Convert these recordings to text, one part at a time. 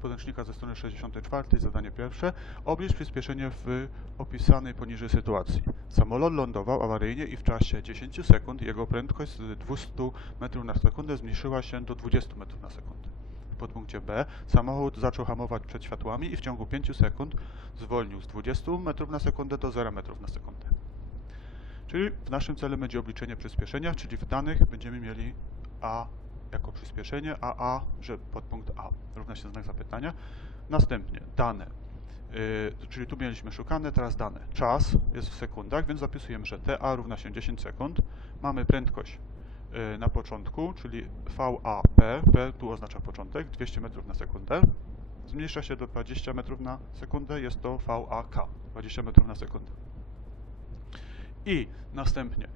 podręcznika ze strony 64, zadanie pierwsze. Oblicz przyspieszenie w opisanej poniżej sytuacji. Samolot lądował awaryjnie i w czasie 10 sekund jego prędkość z 200 metrów na sekundę zmniejszyła się do 20 metrów na sekundę. W podpunkcie B samochód zaczął hamować przed światłami i w ciągu 5 sekund zwolnił z 20 metrów na sekundę do 0 metrów na sekundę. Czyli w naszym celem będzie obliczenie przyspieszenia, czyli w danych będziemy mieli a jako przyspieszenie, a a, że podpunkt a równa się znak zapytania. Następnie dane, yy, czyli tu mieliśmy szukane, teraz dane. Czas jest w sekundach, więc zapisujemy, że ta równa się 10 sekund. Mamy prędkość yy, na początku, czyli VAP, P tu oznacza początek, 200 metrów na sekundę. Zmniejsza się do 20 metrów na sekundę, jest to VAK, 20 metrów na sekundę. I następnie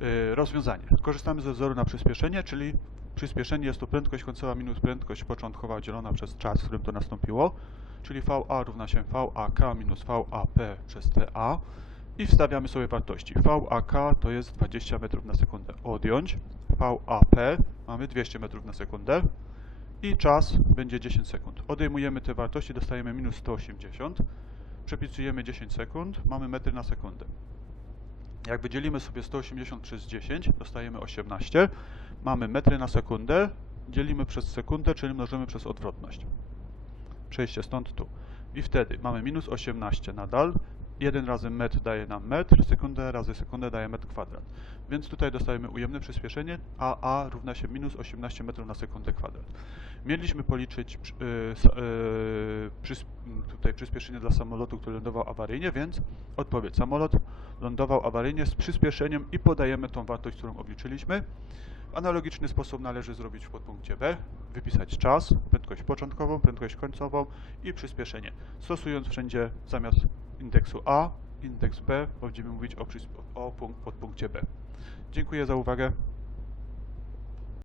y, rozwiązanie. Korzystamy ze wzoru na przyspieszenie, czyli przyspieszenie jest to prędkość końcowa minus prędkość początkowa dzielona przez czas, w którym to nastąpiło, czyli VA równa się VAK minus VAP przez TA i wstawiamy sobie wartości. VAK to jest 20 metrów na sekundę. Odjąć. VAP mamy 200 metrów na sekundę i czas będzie 10 sekund. Odejmujemy te wartości, dostajemy minus 180. Przepisujemy 10 sekund, mamy metry na sekundę. Jak wydzielimy sobie 180 przez 10, dostajemy 18. Mamy metry na sekundę, dzielimy przez sekundę, czyli mnożymy przez odwrotność. Przejście stąd tu. I wtedy mamy minus 18 nadal. 1 razy metr daje nam metr, sekundę razy sekundę daje metr kwadrat. Więc tutaj dostajemy ujemne przyspieszenie, a a równa się minus 18 metrów na sekundę kwadrat. Mieliśmy policzyć y, y, przys- m, tutaj przyspieszenie dla samolotu, który lądował awaryjnie, więc odpowiedź. Samolot lądował awaryjnie z przyspieszeniem i podajemy tą wartość, którą obliczyliśmy. W analogiczny sposób należy zrobić w podpunkcie B, wypisać czas, prędkość początkową, prędkość końcową i przyspieszenie, stosując wszędzie zamiast indeksu A, indeks B, będziemy mówić o, o podpunkcie B. Dziękuję za uwagę.